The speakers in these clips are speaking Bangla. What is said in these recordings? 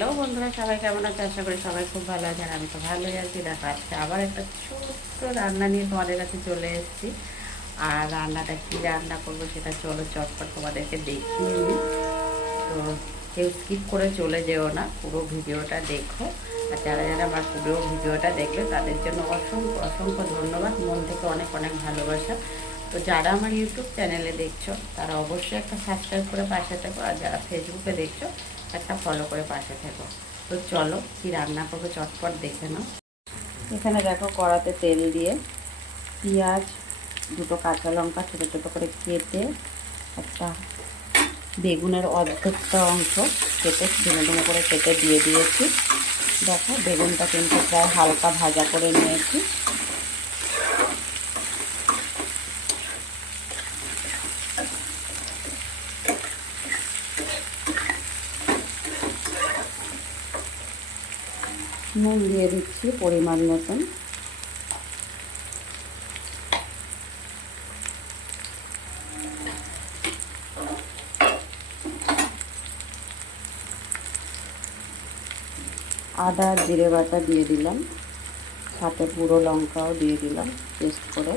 হ্যালো বন্ধুরা, সবাই কেমন আছে? আশা করি সবাই খুব ভালো আছে। আর আমি তো ভালোই আছি। দেখো, আজকে আবার একটা ছোট্ট রান্না নিয়ে তোমাদের কাছে চলে এসেছি। আর রান্নাটা কী রান্না করবো সেটা চলো চটপট তোমাদেরকে দেখিয়ে নিই। তো কেউ স্কিপ করে চলে যেও না, পুরো ভিডিওটা দেখো। আর যারা যারা আমার পুরো ভিডিওটা দেখবে তাদের জন্য অসংখ্য অসংখ্য ধন্যবাদ, মন থেকে অনেক অনেক ভালোবাসা। তো যারা আমার ইউটিউব চ্যানেলে দেখছো তারা অবশ্যই একটা সাবস্ক্রাইব করে পাশে থেকো, আর যারা ফেসবুকে দেখছো একটা ফলো করে পাশে থেকো। তো চলো কি রান্না করবো চটপট দেখে নাও। এখানে দেখো, কড়াতে তেল দিয়ে পেঁয়াজ, দুটো কাঁচা লঙ্কা ছোটো ছোটো করে কেটে, একটা বেগুনের অর্ধেকটা অংশ কেটে ডুমো ডুমো করে কেটে দিয়ে দিয়েছি। দেখো, বেগুনটা কিন্তু প্রায় হালকা ভাজা করে নিয়েছি। নুন দিয়ে দিচ্ছি পরিমাণ মতন। আদা জিরে বাটা দিয়ে দিলাম, সাথে গুঁড়ো লঙ্কাও দিয়ে দিলাম পেস্ট করে।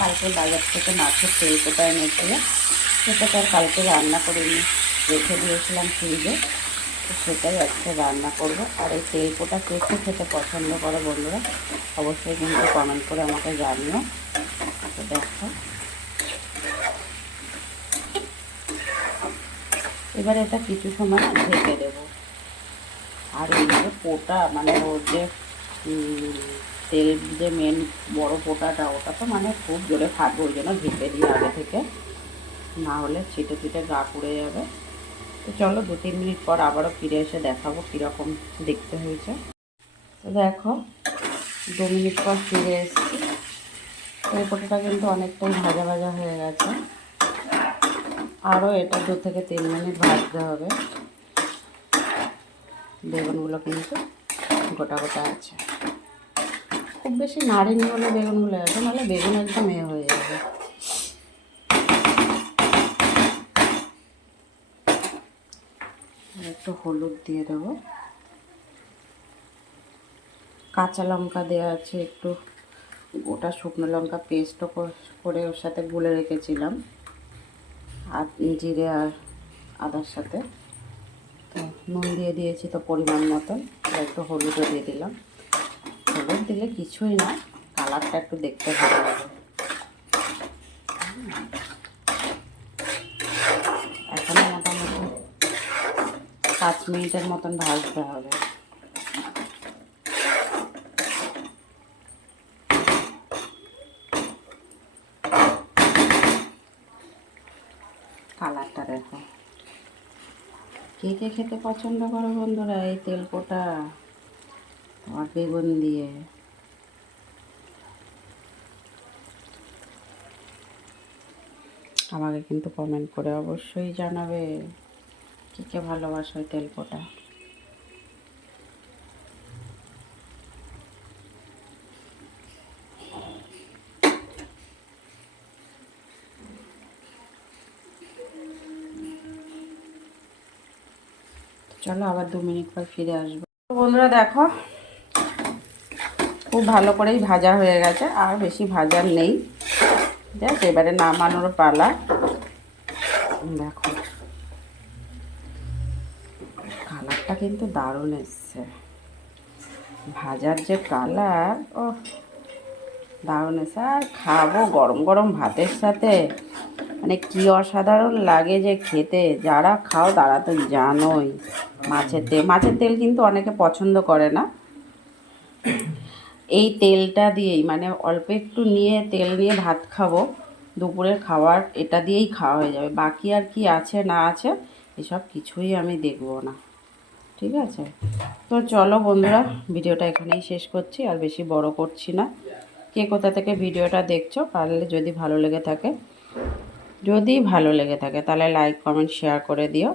কালকে বাজার থেকে মাছের তেল কোটা এনেছিলাম, সেটা তো আর কালকে রান্না করে রেখে দিয়েছিলাম ফ্রিজে। তো সেটাই আজকে রান্না করব। আর এই তেল কোটা কে খেতে পছন্দ করে বন্ধুরা, অবশ্যই কিন্তু কমেন্ট করে আমাকে জানিও। তো দেখো, এবার এটা কিছু সময় ঢেকে দেবো। আর এই যে পোটা, মানে ওর যে তেল যে মেন বড় পোটাটা, ওটা তো মানে খুব জোরে ফাটবে, ওই জন্য ঢেকে দিয়ে আগে থেকে, না হলে ছিটে ছিটে গা পুড়ে যাবে। তো চলো 2-3 মিনিট পর আবারও ফিরে এসে দেখাবো কীরকম দেখতে হয়েছে। তো দেখো, 2 মিনিট পর ফিরে এসেছি। এই পোটাটা কিন্তু অনেকটাই ভাজা ভাজা হয়ে গেছে। আরও এটা 2 থেকে 3 মিনিট ভাজতে হবে। বেগুনগুলো কিন্তু গোটা গোটা আছে, খুব বেশি নাড়িনি হলে বেগুনগুলো আছে, নাহলে বেগুন একদম হয়ে যাবে। একটু হলুদ দিয়ে দেবো, কাঁচা লঙ্কা দেওয়া আছে, একটু গোটা শুকনো লঙ্কা পেস্টও করে ওর সাথে গুলে রেখেছিলাম, আর জিরে আর আদার সাথে। তো নুন দিয়ে দিয়েছি তো পরিমাণ মতন, একটু হলুদও দিয়ে দিলাম। হলুদ দিলে কিছুই না, কালারটা একটু দেখতে ভালো লাগে। এখন মোটামুটি 5 মিনিটের মতন ভাজতে হবে। কালারটা দেখো, কে কে খেতে পছন্দ করো বন্ধুরা এই তেল পোটা আর বেগুন দিয়ে? আমাকে কিন্তু কমেন্ট করে অবশ্যই জানাবে কে কে ভালোবাসো এই তেল পোটা। চলো আবার 2 মিনিট পর ফিরে আসবো। বন্ধুরা দেখো, খুব ভালো করেই ভাজা হয়ে গেছে, আর বেশি ভাজার নেই। দেখ, এবারে নামানোর পালা। দেখো, কালারটা কিন্তু দারুণ এসছে, ভাজার যে কালার, ও দারুণ এসছে। আর খাবো গরম গরম ভাতের সাথে, মানে কি অসাধারণ লাগে যে খেতে, যারা খাও তারা তো জানোই। মাছের তেল কিন্তু অনেকে পছন্দ করে না। এই তেলটা দিয়েই মানে অল্প একটু নিয়ে তেল নিয়ে ভাত খাবো, দুপুরের খাবার এটা দিয়েই খাওয়া হয়ে যাবে। বাকি আর কি আছে না আছে এসব কিছুই আমি দেখব না, ঠিক আছে? তো চলো বন্ধুরা, ভিডিওটা এখানেই শেষ করছি, আর বেশি বড় করছি না। কে কোথা থেকে ভিডিওটা দেখছো, পারলে যদি ভালো লেগে থাকে তাহলে লাইক কমেন্ট শেয়ার করে দিও।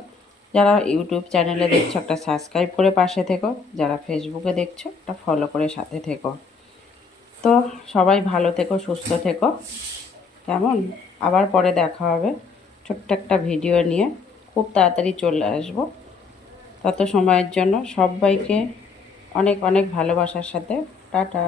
যারা ইউটিউব চ্যানেলে দেখছো একটা সাবস্ক্রাইব করে পাশে থেকো, যারা ফেসবুকে দেখছো একটা ফলো করে সাথে থেকো। তো সবাই ভালো থেকো, সুস্থ থেকো, কেমন? আবার পরে দেখা হবে ছোট্ট একটা ভিডিও নিয়ে, খুব তাড়াতাড়ি চলে আসবো। তত সময়ের জন্য সবাইকে অনেক অনেক ভালোবাসার সাথে টাটা।